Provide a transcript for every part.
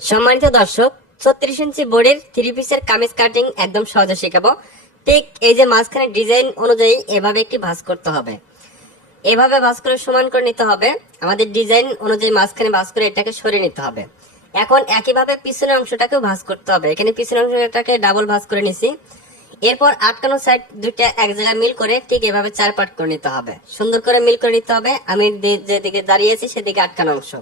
সম্মানিত দর্শক, 36 ইঞ্চি বডির 3 পিসের কামিজ কাটিং একদম সহজে শেখাবো। ঠিক এই যে মাঝখানে ডিজাইন অনুযায়ী এভাবে একটি ভাঁজ করতে হবে। এভাবে ভাঁজ করে সমান করে নিতে হবে। আমাদের ডিজাইন অনুযায়ী মাঝখানে ভাঁজ করে এটাকে সরিয়ে নিতে হবে। এখন একইভাবে পিছনের অংশটাকেও ভাঁজ করতে হবে। এখানে পিছনের অংশটাকে ডাবল ভাঁজ করে নিছি। এরপর আটকানো সাইড দুইটা এক জায়গায় মিল করে ঠিক এভাবে 4 পার্ট করে নিতে হবে। সুন্দর করে মিল করে নিতে হবে। আমি যেদিকে দাঁড়িয়েছি সেদিকে আটকানো অংশ,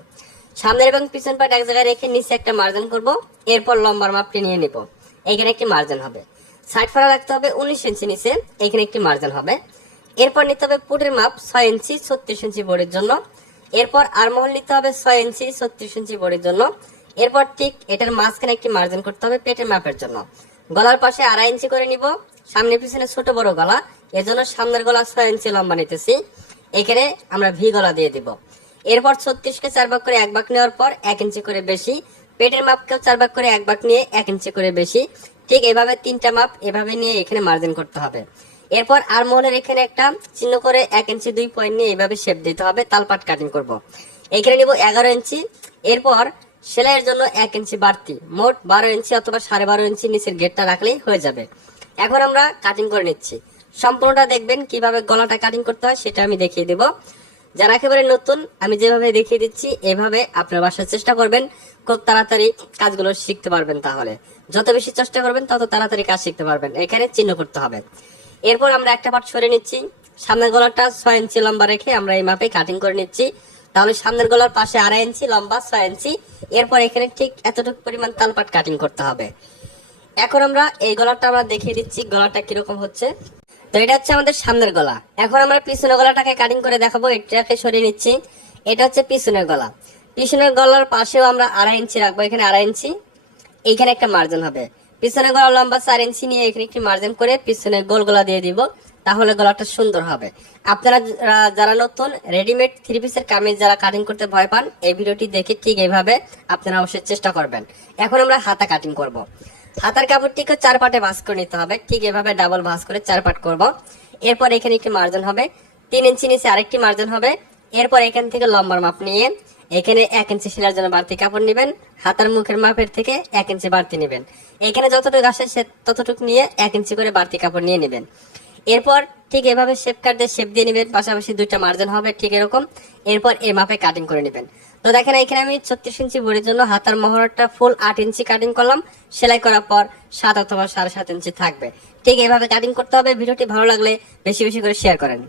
সামনের এবং পিছন পার্ট এক জায়গায় রেখে নিচে একটা মার্জিন করব। এরপর লম্বার মাপটি নিয়ে নিব। এখানে একটি মার্জিন হবে। সাইড ফাড়া রাখতে হবে 19 ইঞ্চি নিচে, এখানে একটি মার্জিন হবে। এরপর নিতে হবে পুটের মাপ 6 ইঞ্চি 36 ইঞ্চি বডির জন্য। এরপর আর্মহোল নিতে হবে 6 ইঞ্চি 36 ইঞ্চি বডির জন্য। এরপর ঠিক এটার মাঝখানে একটি মার্জিন করতে হবে পেটের মাপের জন্য। গলার পাশে 2.5 ইঞ্চি করে নিব। সামনে পিছনে ছোট বড় গলা, এজন্য সামনের গলা 6 ইঞ্চি লম্বা নিতেছি। এখানে আমরা ভি গলা দিয়ে দিব। এরপর 36কে 4 ভাগ করে 1 ভাগ নেওয়ার পর 1 ইঞ্চি করে বেশি, পেটের মাপকেও 4 ভাগ করে 1 ভাগ নিয়ে 1 ইঞ্চি করে বেশি। ঠিক এভাবে 3টা মাপ এভাবে নিয়ে এখানে মার্জিন করতে হবে। এরপর আর্মহোলের এখানে একটা চিহ্ন করে 1 ইঞ্চি 2 পয়েন্ট নিয়ে এইভাবে শেপ দিতে হবে। তালপাট কাটিং করব। এখানে নিব 11 ইঞ্চি। এরপর সেলাইয়ের জন্য 1 ইঞ্চি বাড়তি, মোট 12 ইঞ্চি অথবা 12.5 ইঞ্চি নিচের গেটটা রাখলেই হয়ে যাবে। এখন আমরা কাটিং করে নিচ্ছি। সম্পূর্ণটা দেখবেন কিভাবে গলাটা কাটিং করতে হয় সেটা আমি দেখিয়ে দেব। যারা একেবারে নতুন, আমি যেভাবে দেখিয়ে দিচ্ছি এভাবে আপনার বাসার চেষ্টা করবেন, খুব তাড়াতাড়ি কাজগুলো শিখতে পারবেন। তাহলে যত বেশি চেষ্টা করবেন তত তাড়াতাড়ি কাজ শিখতে পারবেন। এখানে চিহ্ন করতে হবে। এরপর আমরা একটা পার্ট সরিয়ে নিচ্ছি। সামনের গলাটা 6 ইঞ্চি লম্বা রেখে আমরা এই মাপে কাটিং করে নিচ্ছি। তাহলে সামনের গলার পাশে 2.5 ইঞ্চি লম্বা 6 ইঞ্চি। এরপর এখানে ঠিক এতটুকু পরিমাণ তালপাট কাটিং করতে হবে। এখন আমরা এই গলাটা আমরা দেখিয়ে দিচ্ছি গলাটা কিরকম হচ্ছে। তো এটা হচ্ছে আমাদের সামনের গলা। এখন আমরা পিছনের গলাটাকে কাটিং করে দেখাবো। এটাকে সরিয়ে নিচ্ছি। এটা হচ্ছে পিছনের গলা। পিছনের গলার পাশেও আমরা 2.5 ইঞ্চি রাখবো। এখানে 2.5 ইঞ্চি, এইখানে একটা মার্জিন হবে। পিছনের গলা লম্বা 4 ইঞ্চি নিয়ে এখানে একটি মার্জিন করে পিছনে গোল গলা দিয়ে দিব। তাহলে গলাটা সুন্দর হবে। আপনারা যারা নতুন রেডিমেড 3 পিসের কামিজ যারা কাটিং করতে ভয় পান, এই ভিডিওটি দেখে ঠিক এইভাবে আপনারা অবশ্যই চেষ্টা করবেন। এখন আমরা হাতা কাটিং করব। হাতার কাপড়টিকে 4 পার্টে ভাঁজ করে নিতে হবে। ঠিক এভাবে ডাবল ভাঁজ করে 4 পার্ট করব। এরপর এখানে একটি মার্জিন হবে, 3 ইঞ্চি নিচে আরেকটি মার্জিন হবে। এরপর এখান থেকে লম্বার মাপ নিয়ে এখানে 1 ইঞ্চি সেলার জন্য বাড়তি কাপড় নেবেন। হাতার মুখের মাপের থেকে 1 ইঞ্চি বাড়তি নেবেন। এখানে যতটুকু আসে ততটুকু নিয়ে 1 ইঞ্চি করে বাড়তি কাপড় নিয়ে নেবেন। এরপর ঠিক এভাবে শেপ কাট দিয়ে শেপ দিয়ে নেবেন। পাশাপাশি 2টা মার্জিন হবে ঠিক এরকম। এরপর এই মাপে কাটিং করে নেবেন। তো দেখেন এখানে আমি 36 ইঞ্চি বডির জন্য হাতার মহড়াটা ফুল 8 ইঞ্চি কাটিং করলাম। সেলাই করার পর 7 অথবা 7.5 ইঞ্চি থাকবে। ঠিক এভাবে কাটিং করতে হবে। ভিডিওটি ভালো লাগলে বেশি বেশি করে শেয়ার করেন।